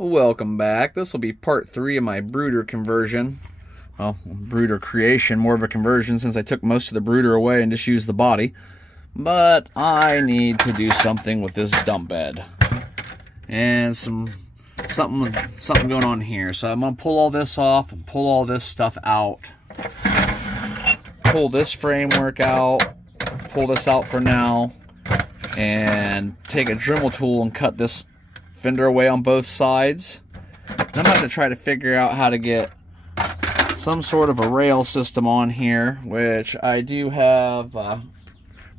Welcome back. This will be part 3 of my Bruder conversion. Well, Bruder creation, more of a conversion since I took most of the Bruder away and just used the body. But I need to do something with this dump bed. And something going on here. So I'm going to pull all this off and pull all this stuff out. Pull this framework out. Pull this out for now. And take a Dremel tool and cut this fender away on both sides. I'm going to try to figure out how to get some sort of a rail system on here, which I do have a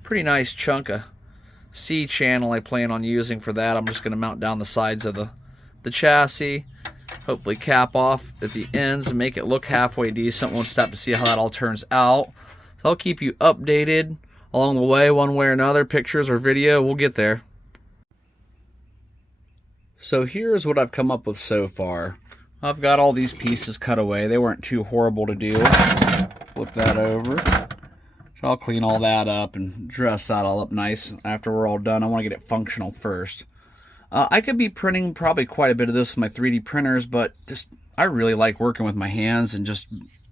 pretty nice chunk of C channel I plan on using for that. I'm just going to mount down the sides of the chassis, hopefully cap off at the ends and make it look halfway decent. We'll just have to see how that all turns out. So I'll keep you updated along the way, one way or another, pictures or video. We'll get there. So here's what I've come up with so far. I've got all these pieces cut away. They weren't too horrible to do. Flip that over. So I'll clean all that up and dress that all up nice after we're all done. I want to get it functional first. I could be printing probably quite a bit of this with my 3D printers, but I really like working with my hands and just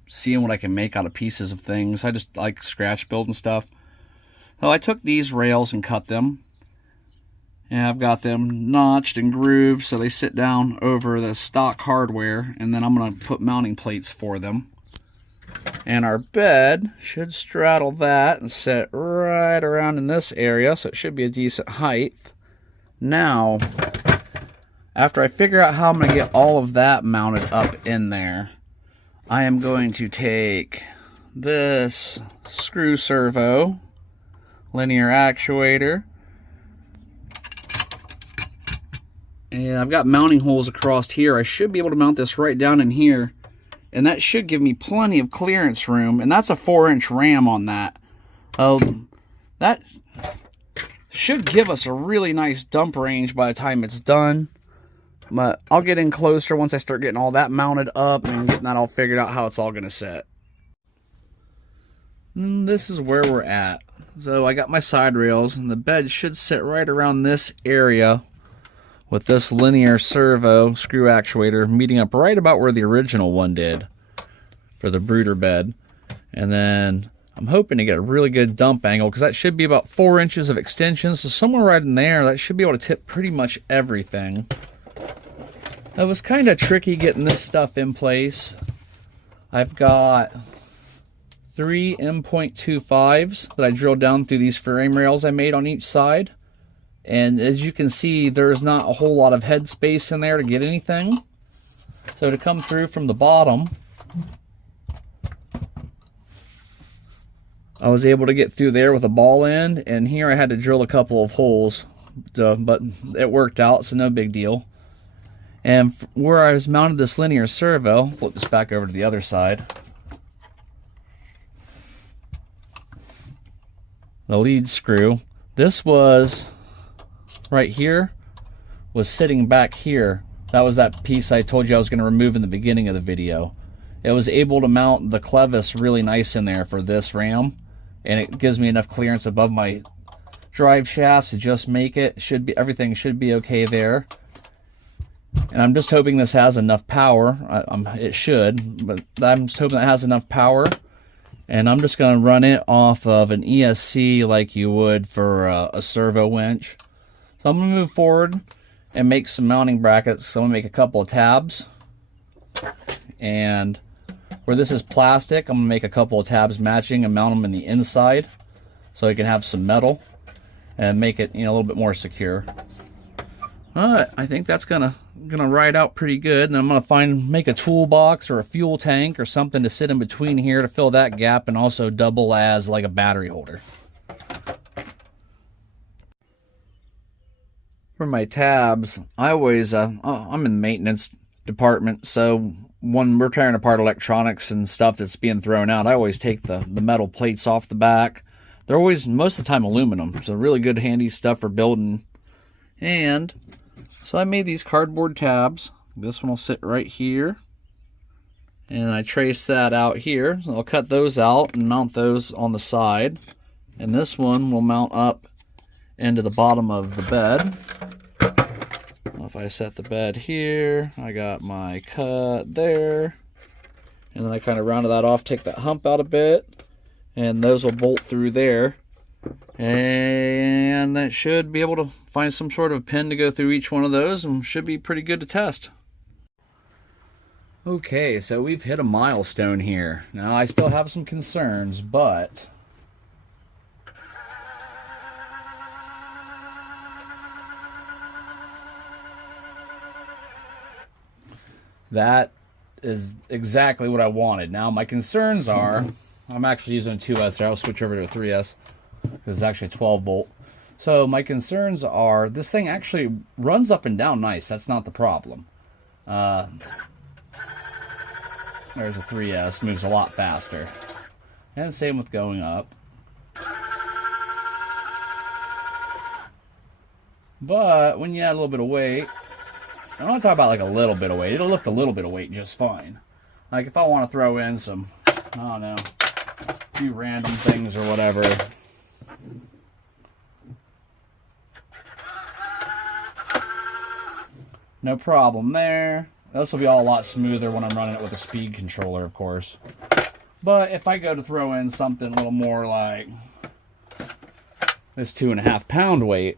seeing what I can make out of pieces of things. I just like scratch building stuff. So I took these rails and cut them. And I've got them notched and grooved so they sit down over the stock hardware, and then I'm going to put mounting plates for them. And our bed should straddle that and sit right around in this area, so it should be a decent height. Now, after I figure out how I'm going to get all of that mounted up in there, I am going to take this screw servo, linear actuator, and I've got mounting holes across here. I should be able to mount this right down in here, and that should give me plenty of clearance room, and that's a 4-inch ram on that. That should give us a really nice dump range by the time it's done, but I'll get in closer once I start getting all that mounted up and getting that all figured out how it's all going to sit. And this is where we're at. So I got my side rails, and the bed should sit right around this area with this linear servo screw actuator meeting up right about where the original one did for the Bruder bed. And then I'm hoping to get a really good dump angle, because that should be about 4 inches of extension, so somewhere right in there that should be able to tip pretty much everything. It was kind of tricky getting this stuff in place. I've got 3 M.25s that I drilled down through these frame rails I made on each side. And as you can see, there's not a whole lot of head space in there to get anything. So to come through from the bottom, I was able to get through there with a ball end. And here I had to drill a couple of holes, but it worked out, so no big deal. And where I was mounted this linear servo, flip this back over to the other side. The lead screw, this was right here, was sitting back here. That was that piece I told you I was going to remove in the beginning of the video. It was able to mount the clevis really nice in there for this ram, and it gives me enough clearance above my drive shafts to just make it. Everything should be okay there. And I'm just hoping this has enough power. It should, but I'm just hoping it has enough power. And I'm just going to run it off of an ESC like you would for a servo winch. So I'm going to move forward and make some mounting brackets. So I'm going to make a couple of tabs. And where this is plastic, I'm going to make a couple of tabs matching and mount them in the inside, so I can have some metal and make it, a little bit more secure. But I think that's gonna ride out pretty good. And I'm gonna make a toolbox or a fuel tank or something to sit in between here to fill that gap, and also double as like a battery holder. For my tabs, I always I'm in the maintenance department, so when we're tearing apart electronics and stuff that's being thrown out, I always take the metal plates off the back. They're always, most of the time, aluminum, so really good handy stuff for building. And so I made these cardboard tabs. This one will sit right here, and I trace that out here. So I'll cut those out and mount those on the side, and this one will mount up into the bottom of the bed. if I set the bed here, I got my cut there. And then I kind of rounded that off, take that hump out a bit. And those will bolt through there. And that should be able to find some sort of pin to go through each one of those, and should be pretty good to test. Okay, so we've hit a milestone here. Now I still have some concerns, but that is exactly what I wanted. Now my concerns are, I'm actually using a 2S there. I'll switch over to a 3S because it's actually a 12 volt. So my concerns are, this thing actually runs up and down nice. That's not the problem. There's a 3S, moves a lot faster. And same with going up. But when you add a little bit of weight, I'm not talking about like a little bit of weight. It'll lift a little bit of weight just fine. Like if I want to throw in some, I don't know, a few random things or whatever. No problem there. This will be all a lot smoother when I'm running it with a speed controller, of course. But if I go to throw in something a little more like this 2.5 pound weight,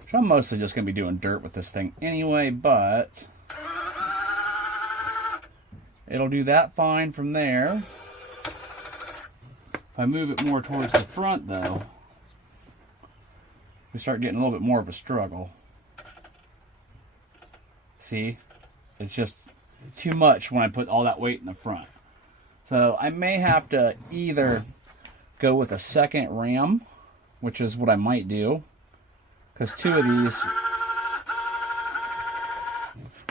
which I'm mostly just going to be doing dirt with this thing anyway, but it'll do that fine from there. If I move it more towards the front, though, we start getting a little bit more of a struggle. See? It's just too much when I put all that weight in the front. So I may have to either go with a second ram, which is what I might do, because 2 of these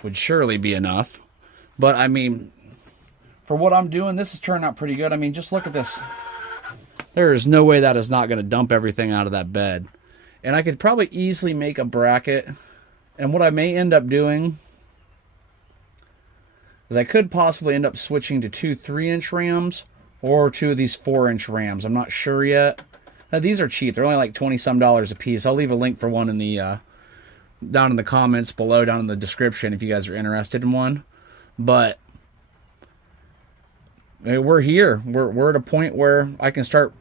would surely be enough. But I mean, for what I'm doing, this has turned out pretty good. I mean, just look at this. There is no way that is not going to dump everything out of that bed. And I could probably easily make a bracket. And what I may end up doing is I could possibly end up switching to 2 3-inch rams or 2 of these 4-inch rams. I'm not sure yet. These are cheap. They're only like $20-some a piece. I'll leave a link for one in the down in the comments below, down in the description if you guys are interested in one. But we're here. We're at a point where I can start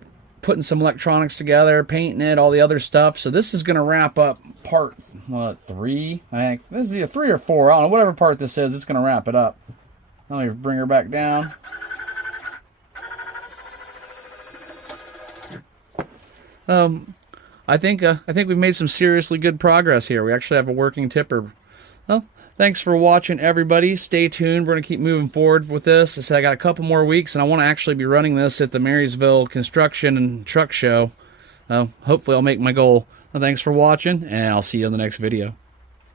putting some electronics together, painting it, all the other stuff. So this is going to wrap up part 3. I think this is either 3 or 4. I don't know, whatever part this is, it's going to wrap it up. Let me bring her back down. I think we've made some seriously good progress here. We actually have a working tipper. Well, thanks for watching, everybody. Stay tuned. We're going to keep moving forward with this. I said I got a couple more weeks, and I want to actually be running this at the Marysville Construction and Truck Show. Hopefully I'll make my goal. Well, thanks for watching, and I'll see you in the next video.